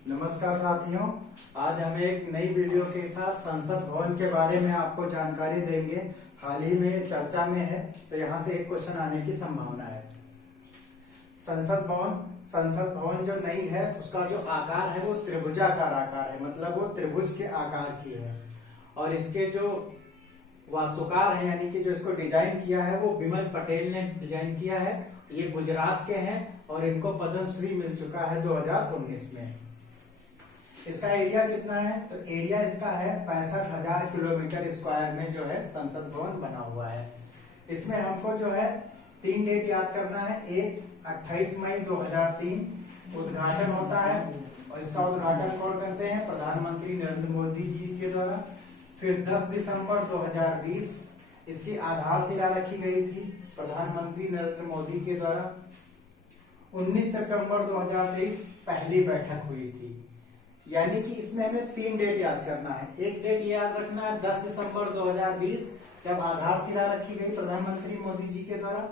नमस्कार साथियों, आज हम एक नई वीडियो के साथ संसद भवन के बारे में आपको जानकारी देंगे। हाल ही में चर्चा में है, तो यहाँ से एक क्वेश्चन आने की संभावना है। संसद भवन जो नई है उसका जो आकार है वो त्रिभुजाकार आकार है, मतलब वो त्रिभुज के आकार की है। और इसके जो वास्तुकार है यानी कि जो इसको डिजाइन किया है वो बिमल पटेल ने डिजाइन किया है। ये गुजरात के हैं और इनको पद्मश्री मिल चुका है 2019 में। इसका एरिया कितना है? तो एरिया इसका है 65,000 किलोमीटर स्क्वायर में जो है संसद भवन बना हुआ है। इसमें हमको जो है 3 डेट याद करना है। एक 28 मई 2003 उद्घाटन होता है और इसका उद्घाटन कौन करते हैं? प्रधानमंत्री नरेंद्र मोदी जी के द्वारा। फिर 10 दिसंबर 2020 इसकी आधारशिला रखी गई थी प्रधानमंत्री नरेंद्र मोदी के द्वारा। 19 सितंबर 2023 पहली बैठक हुई थी। यानी कि इसमें हमें 3 डेट याद करना है। एक डेट याद रखना है 10 दिसंबर 2020 जब आधारशिला रखी गई प्रधानमंत्री मोदी जी के द्वारा।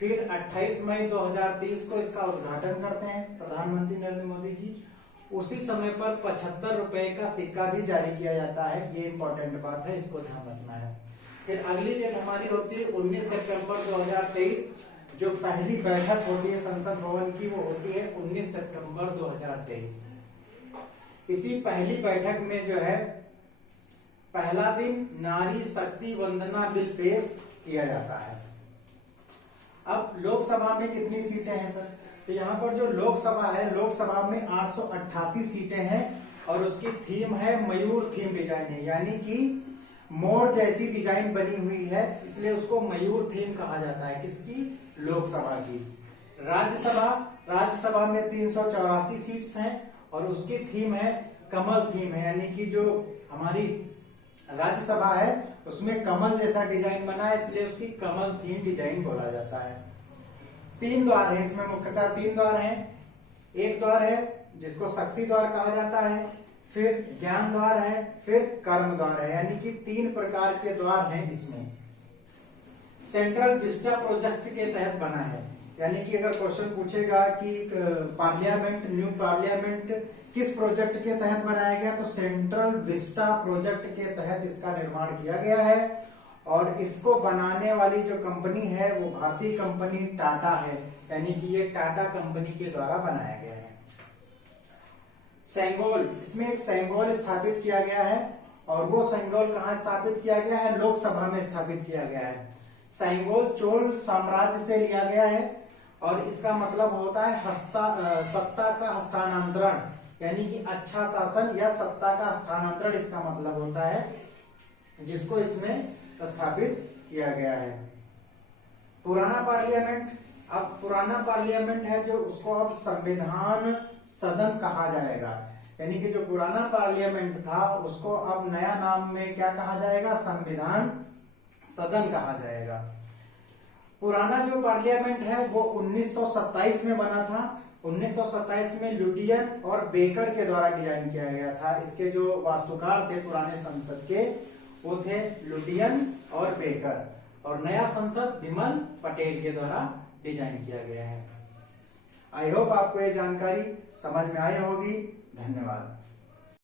फिर 28 मई 2023 को इसका उद्घाटन करते हैं प्रधानमंत्री नरेंद्र मोदी जी। उसी समय पर 75 रुपए का सिक्का भी जारी किया जाता है। ये इंपॉर्टेंट बात है, इसको ध्यान रखना है। फिर अगली डेट हमारी होती है 19 सितंबर 2023। जो पहली बैठक होती है संसद भवन की वो होती है 19 सितंबर 2023। इसी पहली बैठक में जो है पहला दिन नारी शक्ति वंदना बिल पेश किया जाता है। अब लोकसभा में कितनी सीटें हैं सर? तो यहाँ पर जो लोकसभा है, लोकसभा में 888 सीटें हैं और उसकी थीम है मयूर थीम डिजाइन है, यानी कि मोर जैसी डिजाइन बनी हुई है, इसलिए उसको मयूर थीम कहा जाता है। किसकी? लोकसभा की। राज्यसभा में 384 सीट्स हैं और उसकी थीम है कमल थीम है, यानी कि जो हमारी राज्यसभा है उसमें कमल जैसा डिजाइन बना है, इसलिए उसकी कमल थीम डिजाइन बोला जाता है। 3 द्वार हैं इसमें, मुख्यतः 3 द्वार हैं। एक द्वार है जिसको शक्ति द्वार कहा जाता है, फिर ज्ञान द्वार है, फिर कर्म द्वार है, यानी कि 3 प्रकार के द्वार हैं इसमें। सेंट्रल विस्टा प्रोजेक्ट के तहत बना है, यानी कि अगर क्वेश्चन पूछेगा कि न्यू पार्लियामेंट किस प्रोजेक्ट के तहत बनाया गया, तो सेंट्रल विस्टा प्रोजेक्ट के तहत इसका निर्माण किया गया है। और इसको बनाने वाली जो कंपनी है वो भारतीय कंपनी टाटा है, यानी कि ये टाटा कंपनी के द्वारा बनाया गया है। सेंगोल, इसमें एक सेंगोल स्थापित किया गया है और वो सेंगोल कहाँ स्थापित किया गया है? लोकसभा में स्थापित किया गया है। सेंगोल चोल साम्राज्य से लिया गया है और इसका मतलब होता है सत्ता का हस्तांतरण, यानी कि अच्छा शासन या सत्ता का हस्तांतरण इसका मतलब होता है, जिसको इसमें स्थापित किया गया है। पुराना पार्लियामेंट, अब पुराना पार्लियामेंट है जो उसको अब संविधान सदन कहा जाएगा, यानी कि जो पुराना पार्लियामेंट था उसको अब नया नाम में क्या कहा जाएगा? संविधान सदन कहा जाएगा। पुराना जो पार्लियामेंट है वो 1927 में बना था। 1927 में लुटियन और बेकर के द्वारा डिजाइन किया गया था। इसके जो वास्तुकार थे पुराने संसद के वो थे लुटियन और बेकर, और नया संसद बिमल पटेल के द्वारा डिजाइन किया गया है। आई होप आपको ये जानकारी समझ में आई होगी। धन्यवाद।